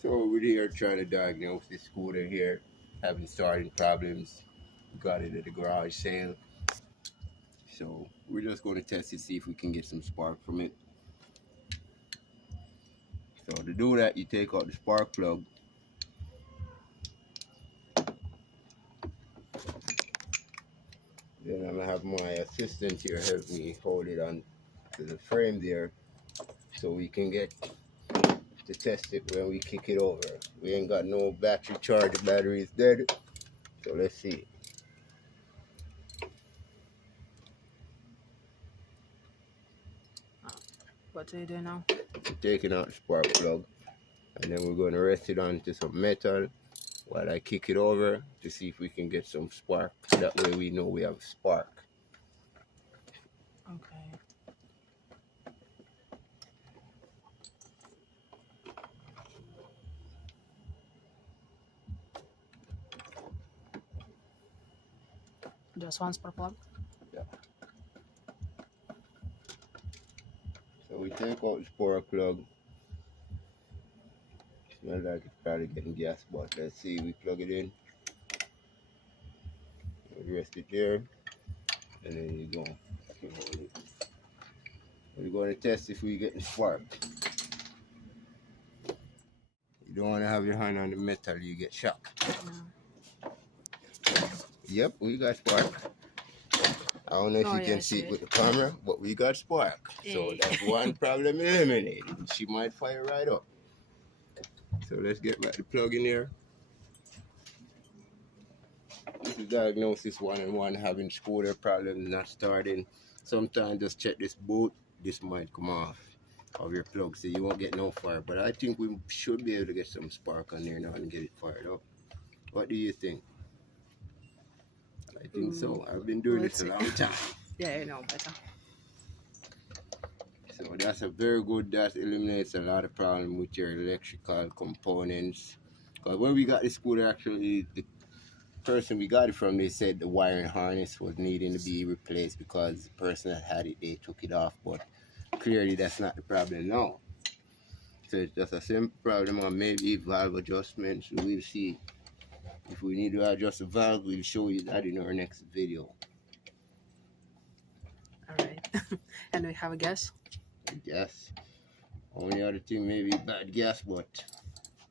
So we're here trying to diagnose this scooter here, having starting problems. Got it at the garage sale. So we're just going to test it, see if we can get some spark from it. So to do that, you take out the spark plug. Then I'm gonna have my assistant here help me hold it on to the frame there, so we can get to test it when we kick it over. We ain't got no battery charge, the battery is dead. So let's see. What do you do now? We're taking out the spark plug, and then we're going to rest it onto some metal while I kick it over to see if we can get some spark. That way we know we have a spark. Okay. Just one spark plug? Yeah. So we take out the spark plug. Smells like it's probably getting gas, but let's see. We plug it in. We rest it there, and then you go. You hold it. We're going to test if we get the spark. You don't want to have your hand on the metal, you get shocked. No. Yep, we got spark. I don't know if you can see it with the camera, but we got spark. So that's one problem eliminated. She might fire right up. So let's get back the plug in here. This is diagnosis 1-on-1, having scooter problems, not starting. Sometimes just check this boot. This might come off of your plug, so you won't get no fire. But I think we should be able to get some spark on there now and get it fired up. What do you think? I think so. I've been doing this a long time. Yeah, you know better. So that's a very good, that eliminates a lot of problem with your electrical components. Because when we got this scooter, actually, the person we got it from, they said the wiring harness was needing to be replaced because the person that had it, they took it off. But clearly that's not the problem now. So it's just a simple problem on maybe valve adjustments. We'll see. If we need to adjust the valve, we'll show you that in our next video. Alright. And we have a guess? Gas. Only other thing maybe bad gas, but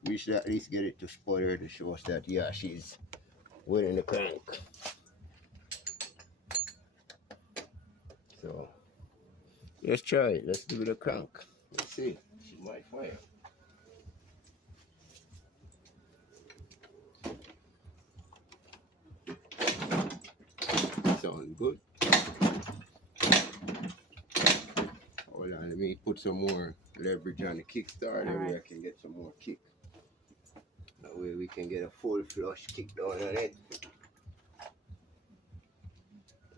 we should at least get it to sputter to show us that, yeah, she's winning the crank. So let's try it. Let's give it a crank. Let's see. She might fire. Sounds good. Hold on, let me put some more leverage on the kickstart, and I can get some more kick. That way we can get a full flush kick down on it.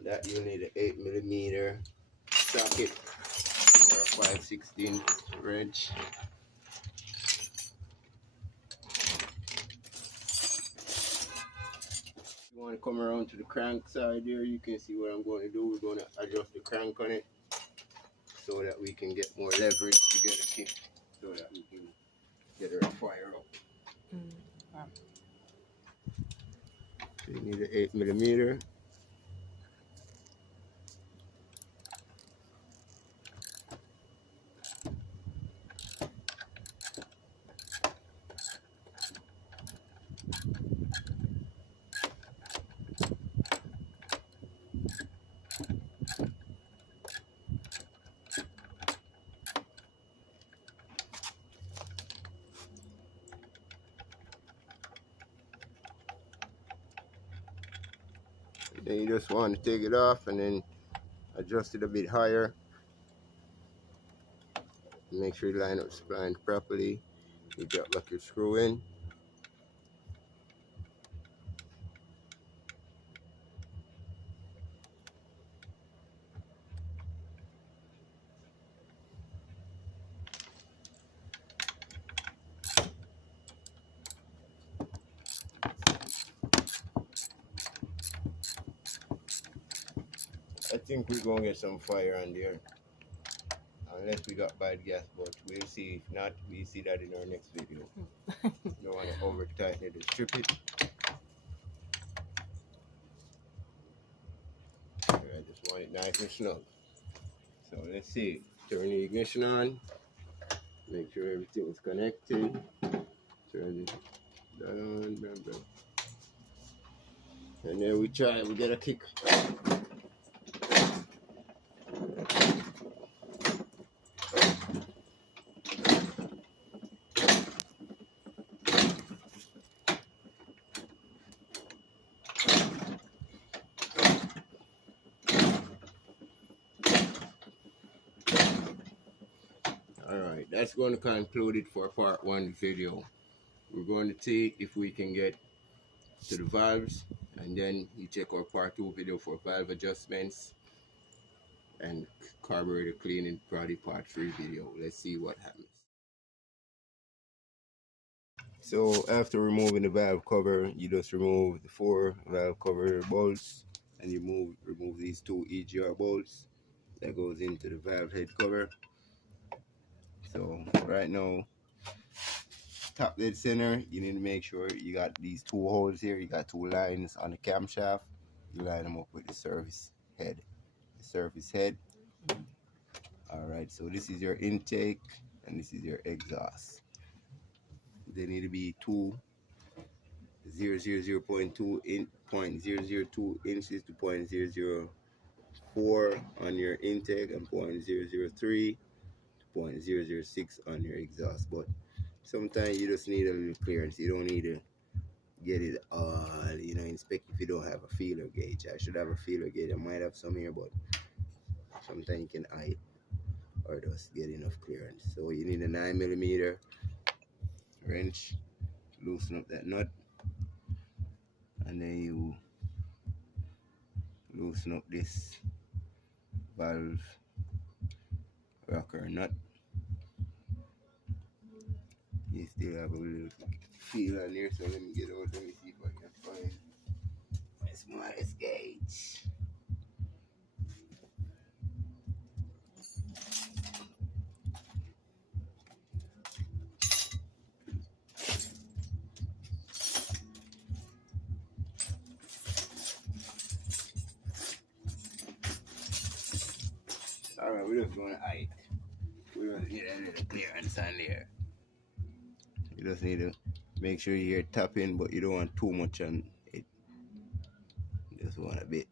That you need an 8mm socket or a 5/16 wrench. If you want to come around to the crank side here, you can see what I'm going to do. We're going to adjust the crank on it so that we can get more leverage to get a kick, so that we can get her to fire up. So you need an 8mm. Then you just want to take it off and then adjust it a bit higher. Make sure you line up the spline properly. You drop back your screw in. I think we're going to get some fire on there. Unless we got bad gas, but we'll see. If not, we'll see that in our next video. tighten it, just strip it. I just want it nice and snug. So let's see. Turn the ignition on. Make sure everything is connected. Turn that on. Blah, blah. And then we try. We get a kick. Alright, that's going to conclude it for part 1 video. We're going to see if we can get to the valves, and then you check our part 2 video for valve adjustments and carburetor cleaning, probably part 3 video. Let's see what happens. So after removing the valve cover, you just remove the 4 valve cover bolts, and you remove these 2 EGR bolts that goes into the valve head cover. So right now, top dead center, you need to make sure you got these 2 holes here. You got 2 lines on the camshaft. You line them up with the service head. Alright, so this is your intake and this is your exhaust. They need to be 0.2 inches to 0.004 on your intake and 0.003 to 0.006 on your exhaust. But sometimes you just need a little clearance. You don't need to get it all, inspect if you don't have a feeler gauge. I should have a feeler gauge. I might have some here, but sometimes you can eye it or just get enough clearance. So you need a 9mm wrench, loosen up that nut, and then you loosen up this valve rocker nut. You still have a little feel on there, so let me get out. Let me see if I can find my smallest gauge. Alright, we're just going to eye it. We just need a little clearance on there. You just need to make sure you hear tapping, but you don't want too much on it. You just want a bit.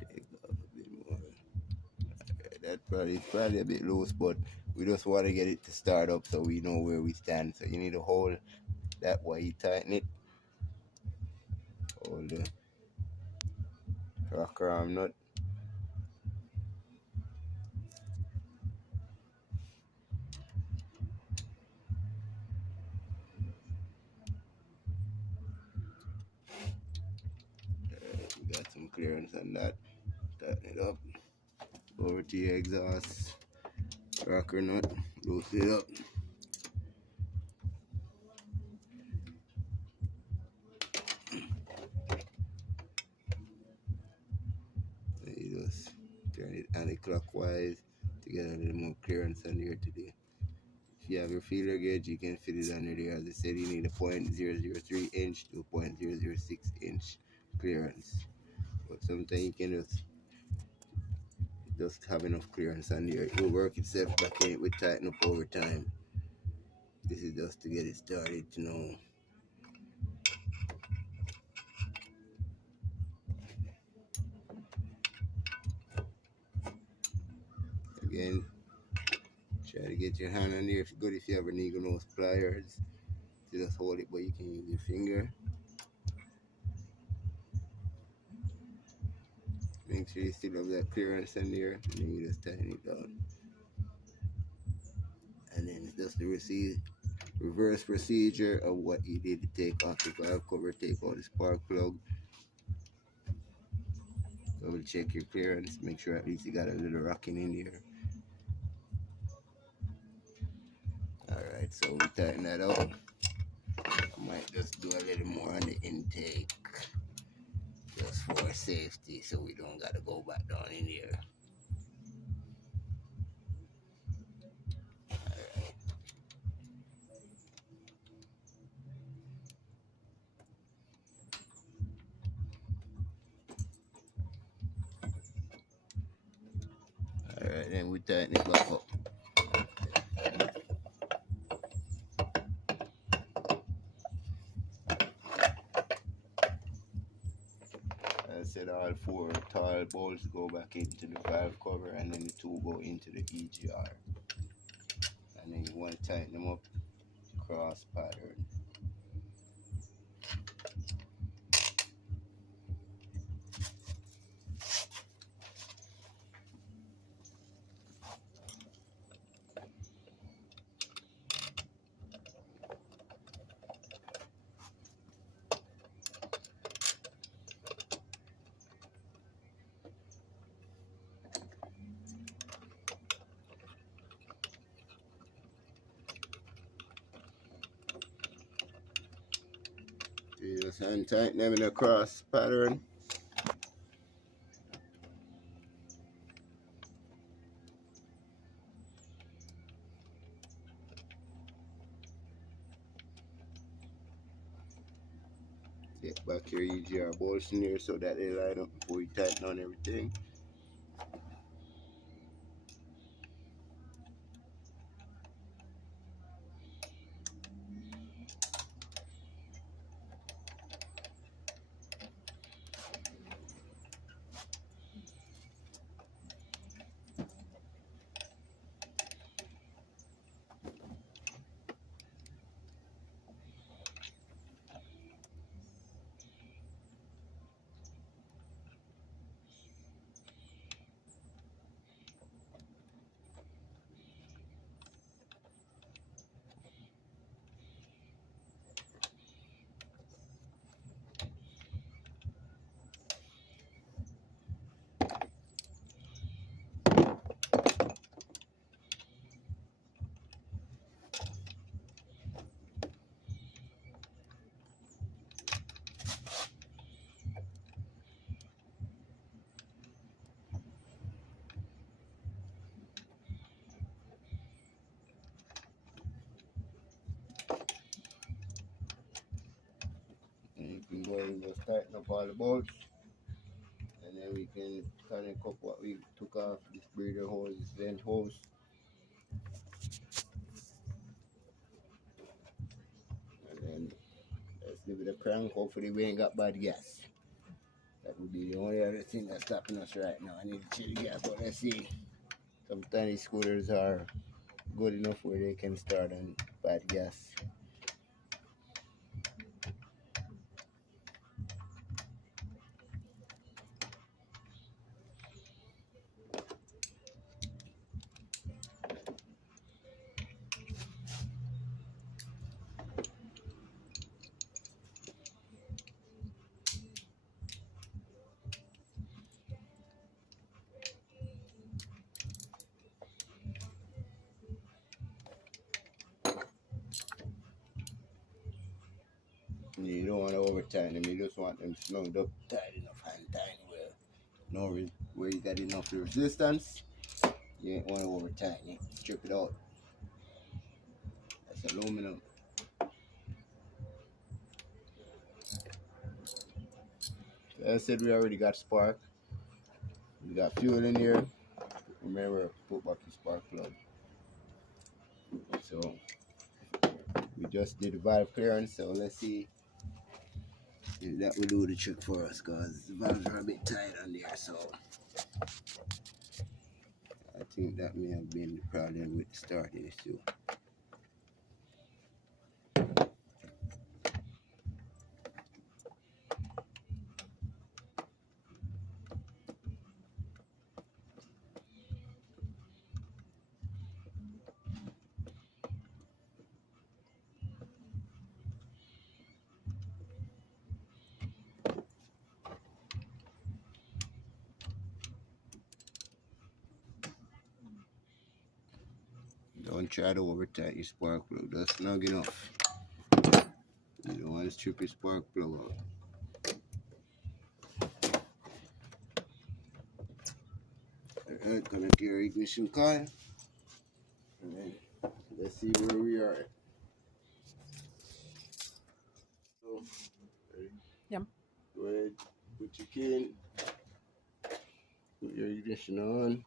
Take off a bit more. Right, that's probably a bit loose, but we just want to get it to start up so we know where we stand. So you need to hold that while you tighten it. Hold the rocker arm nut. We got some clearance on that. Tighten it up. Over to your exhaust rocker nut. Loosen it up. You just turn it anti-clockwise to get a little more clearance on here today. If you have your feeler gauge, you can fit it under there. As I said, you need a 0.003 inch to 0.006 inch clearance. But sometimes you can just have enough clearance on there. It will work itself back in. It will tighten up over time. This is just to get it started to know. Again, try to get your hand on there. If good, if you have a needle nose pliers, to just hold it, but you can use your finger. Make sure you still have that clearance in there, and then you just tighten it down. And then it's just the reverse procedure of what you did to take off the valve cover, take out the spark plug. Double check your clearance, make sure at least you got a little rocking in there. Alright, so we tighten that up. I might just do a little more on the intake, just for safety, so we don't gotta go back down in here. Alright, then we tighten it back up. I said all 4 tall bolts go back into the valve cover, and then the 2 go into the EGR. And then you want to tighten them up cross pattern. You just untighten them in a cross pattern. Get back your EGR bolts in here so that they line up before you tighten on everything. And you can go and just tighten up all the bolts, and then we can connect up what we took off this breather hose, this vent hose. And then let's give it a crank. Hopefully we ain't got bad gas. That would be the only other thing that's stopping us right now. I need to chill the gas, but let's see. Sometimes these scooters are good enough where they can start on bad gas. You don't want to over tighten them, you just want them snuggled up tight enough and tight well. Where you got enough resistance, you ain't want to over tighten it. Strip it out. That's aluminum. As I said, we already got spark. We got fuel in here. Remember, put back the spark plug. So we just did the valve clearance, so let's see if that will do the trick for us, because the valves are a bit tight on there. So I think that may have been the problem with the starting this too. Don't try to over tighten your spark plug, that's not enough. You don't want to strip your spark plug out. Alright, connect your ignition coil. And then let's see where we are. So, ready? Yep. Go ahead, put your key in, put your ignition on.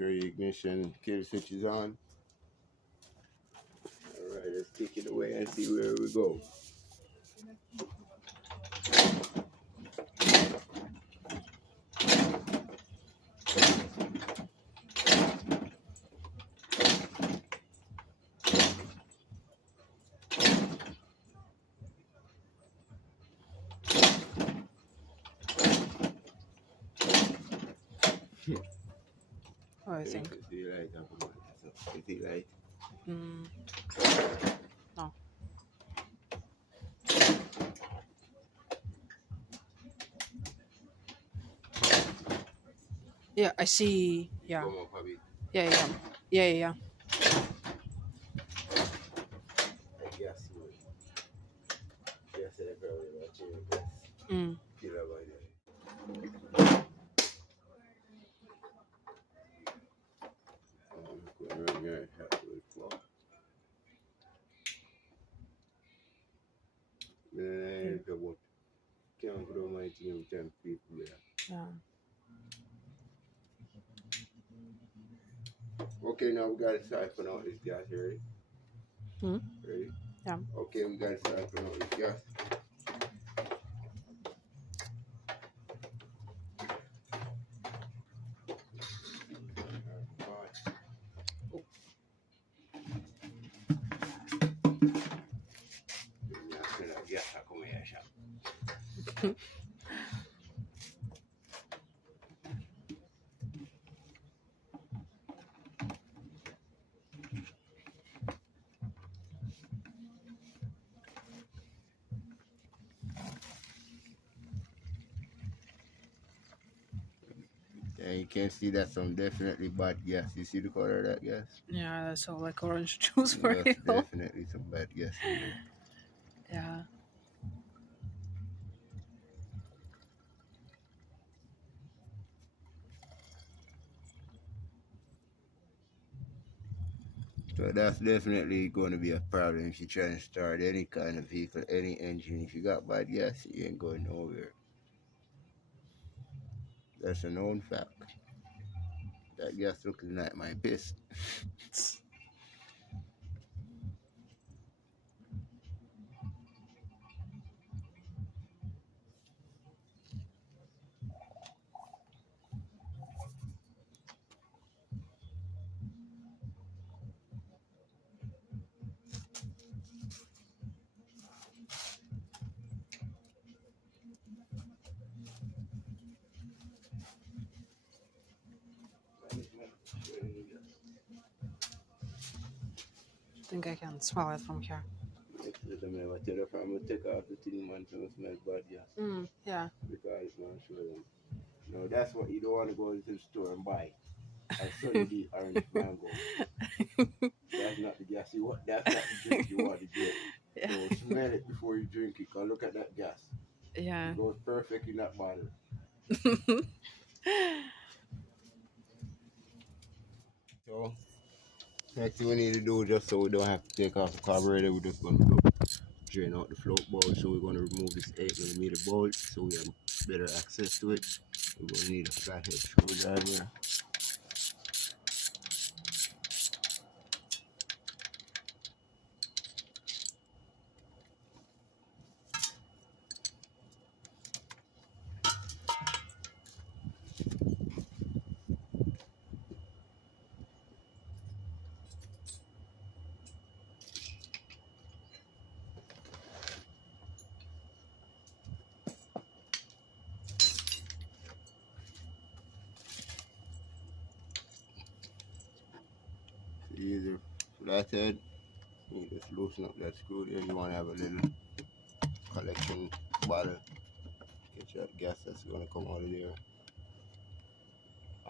sure your ignition kill switch is on. Alright, let's take it away and see where we go. What do you think? Is it light? Is it light? No. Yeah, I see. Yeah. Come up a bit. Yeah. I guess we. Yes, I probably watching this. Killer by the can't grow my team 10 people there. Yeah. Okay, now we gotta siphon out this gas here. Ready? Yeah. Okay, we gotta siphon out this gas. Yeah, you can see that's some definitely bad gas. You see the color of that gas? Yeah, that's all like orange juice for That's real. definitely some bad gas in there. Yeah. So that's definitely going to be a problem if you try to start any kind of vehicle, any engine. If you got bad gas, you ain't going nowhere. That's a known fact. That gas looking like my piss. I think I can smell it from here. I'm going to take off the thing, man, so it smells bad gas. Yeah. Because it's not sure them. No, that's what you don't want to go into the store and buy. I saw you the orange mango. That's not the gas you want. That's not the drink you want to get. Yeah. So smell it before you drink it. Cause look at that gas. Yeah. It goes perfect in that bottle. So next thing we need to do, just so we don't have to take off the carburetor, we're just going to drain out the float bowl. So we're going to remove this 8mm bolt so we have better access to it. We're going to need a flathead screwdriver. Use a flathead. You just loosen up that screw there. You want to have a little collection bottle. Get that gas that's going to come out of there.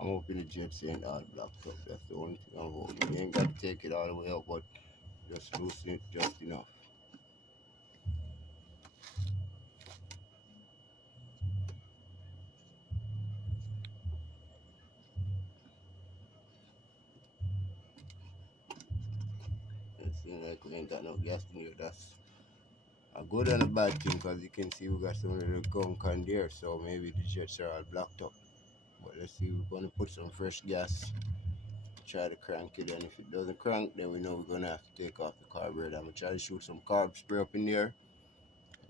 I'm hoping the jets ain't all blocked up. That's the only thing I'm hoping. You ain't got to take it all the way up, but just loosen it just enough. It seems like we ain't got no gas in here. That's a good and a bad thing, because you can see we got some little gunk on there, so maybe the jets are all blocked up. But let's see, we're going to put some fresh gas try to crank it, and if it doesn't crank, then we know we're gonna have to take off the carburetor. I'm gonna try to shoot some carb spray up in there.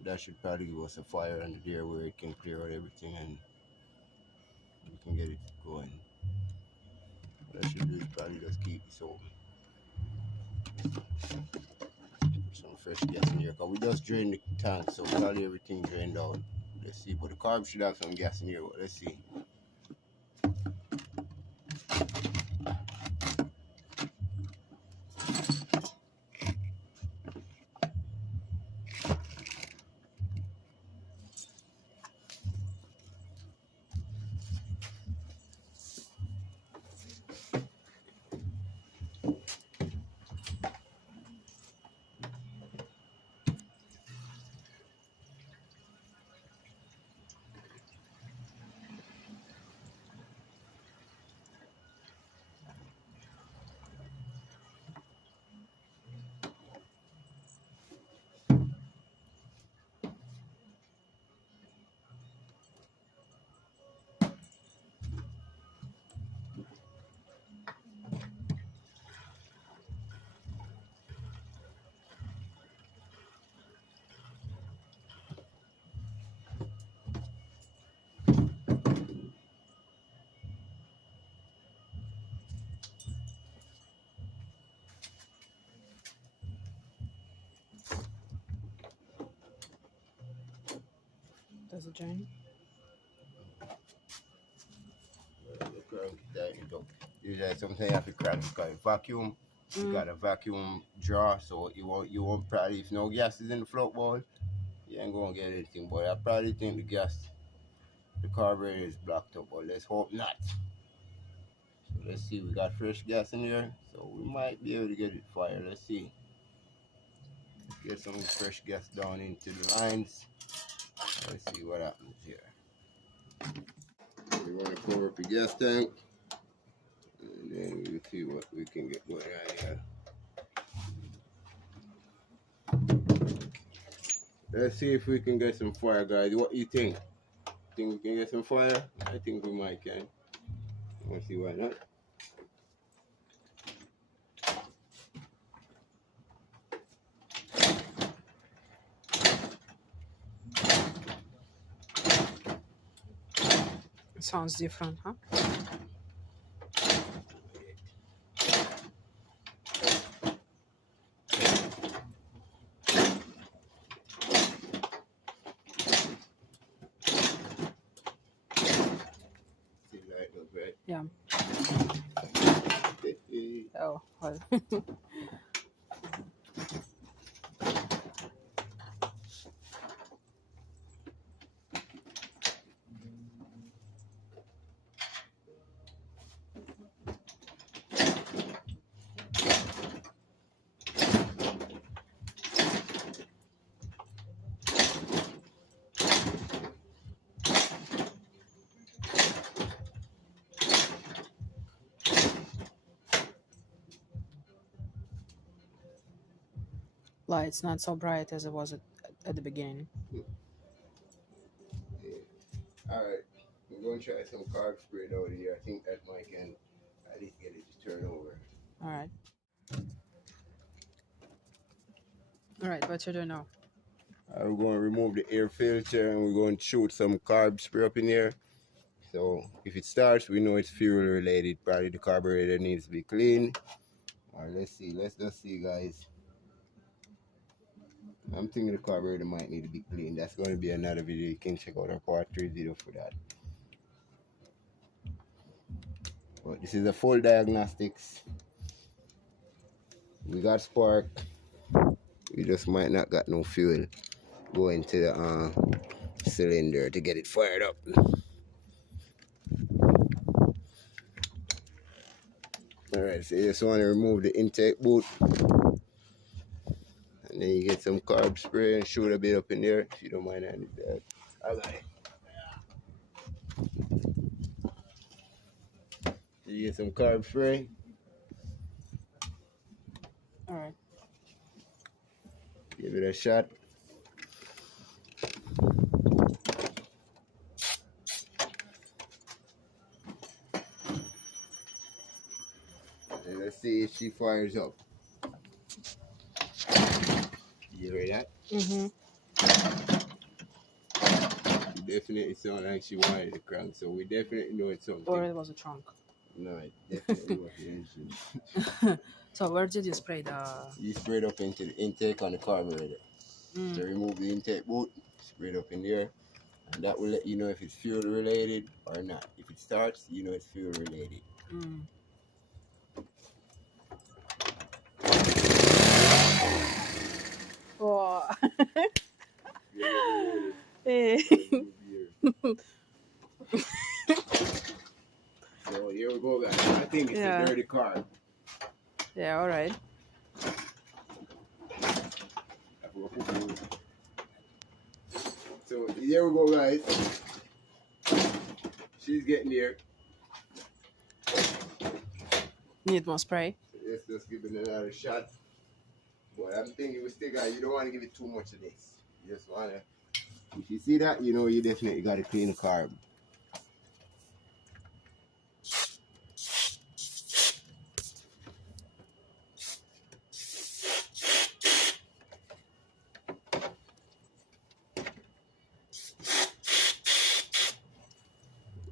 That should probably give us a fire under there where it can clear out everything and we can get it going. What I should do is probably just keep this open. Put some fresh gas in here, because we just drained the tank, so probably everything drained out. Let's see, but the carb should have some gas in here, but let's see. Does it drain? Usually sometimes you have to crank because vacuum. You got a vacuum drawer, so you won't probably, if no gas is in the float bowl, you ain't gonna get anything. But I probably think the carburetor is blocked up, but let's hope not. So let's see, we got fresh gas in here, so we might be able to get it fired. Let's see. Let's get some fresh gas down into the lines. Let's see what happens here. We want to cover up the gas tank, and then we'll see what we can get going on here. Let's see if we can get some fire, guys. What do you think? Think we can get some fire? I think we might can. Let's see why not. It sounds different, huh? See the light look right? Yeah. Oh, well. Light's not so bright as it was at the beginning. Yeah. Alright, we're going to try some carb spray out here. I think that might can at least get it to turn over. Alright. Alright, what you do now? We're going to remove the air filter and we're going to shoot some carb spray up in here. So if it starts, we know it's fuel related. Probably the carburetor needs to be clean. Alright, let's see. Let's just see, guys. I'm thinking the carburetor might need to be clean. That's going to be another video. You can check out our part 3 video for that. But this is a full diagnostics. We got spark. We just might not got no fuel going to the cylinder to get it fired up. Alright, so you just want to remove the intake boot. And then you get some carb spray and shoot a bit up in there if you don't mind any of that. I got it. You get some carb spray. Alright. Give it a shot. see if she fires up. You hear that? Mm-hmm. It definitely sounded like she wanted the crank, so we definitely know it's something. Or it was a trunk. No, it definitely was the engine. So where did you spray the? You spray it up into the intake on the carburetor. So remove the intake boot, spray it up in there, and that will let you know if it's fuel related or not. If it starts, you know it's fuel related. Oh. So here we go, guys. I think it's a dirty car. Yeah, all right. So here we go, guys. She's getting there. Need more spray? Let's just give it another shot. But I'm thinking we still got, you don't want to give it too much of this. You just want to, if you see that, you know you definitely got to clean the carb.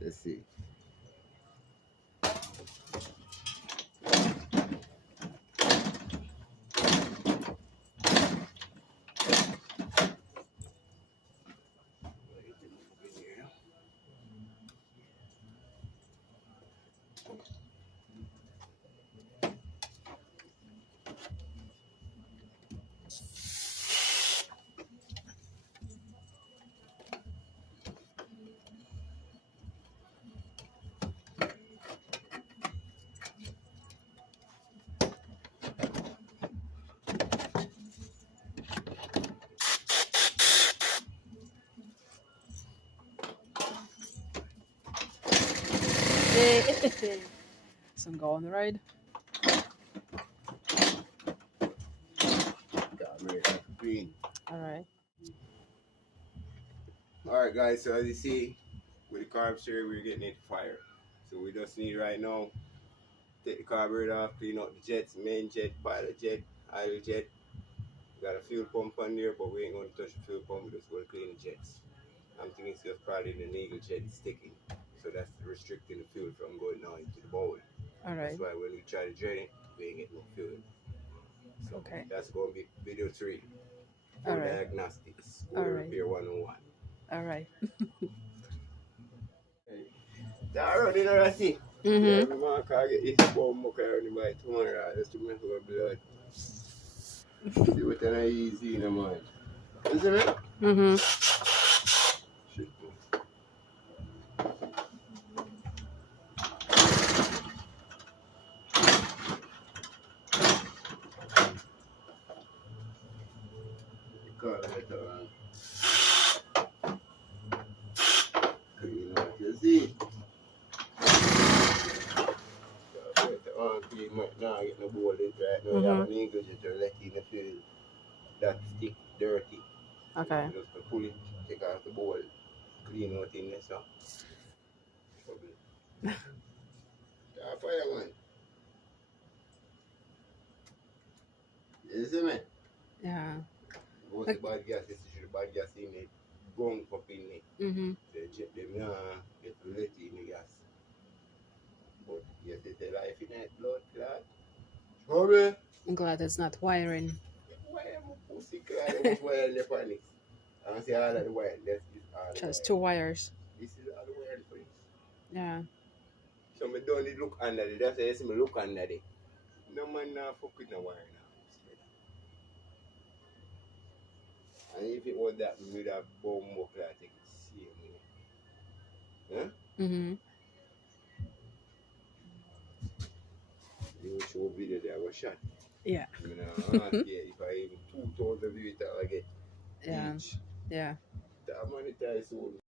Let's see. Some go on the ride. Green. All Alright guys, so as you see, with the carb share, we're getting it fire. So we just need right now, take the carburetor off, clean out the jets, main jet, pilot jet, idle jet. We got a fuel pump on there, but we ain't going to touch the fuel pump, we're just going to clean the jets. I'm thinking it's just probably the needle jet is sticking. So that's restricting the fuel from going down into the bowl. right. That's why when we try to drain it, we ain't getting no fuel. So Okay. that's going to be video 3 for All right. diagnostics. All Scooter right. repair 101. All right. That road, you know what I see? Mm-hmm. Yeah, my man can't get this bomb car by tomorrow. Just to make our blood. Do it and easy, you know, man. Isn't it? Mm-hmm. Shit. Car later on. You know, you see? Later on, you might not get no bowl in right now. You have an English to let in the field. That stick dirty. Okay. You just pull it, take out the bowl, clean out in there, so. Fire man. You see me? Yeah. What's the bad gas? This is the bad gas in it. Gunk up in it. Mm-hmm. They check them now, get to let in the gas. But yes, it's a life in it, blood clot. Trouble. I'm glad it's not wiring. Why am I pussy clot? I was wiring the panics. I don't see all of the wire. That's all the Just wire. 2 wires. This is all the wire for this. Yeah. So me don't need look under it. That's why you see me look under it. No man now fuck with no wire now. And if it was that, we would have bomb more clot, take it same way. Huh? Mm-hmm. You will show video there, I was shot. Yeah. I mean, if I even 2,000 views that I get Yeah. each, Yeah. that monetize soon.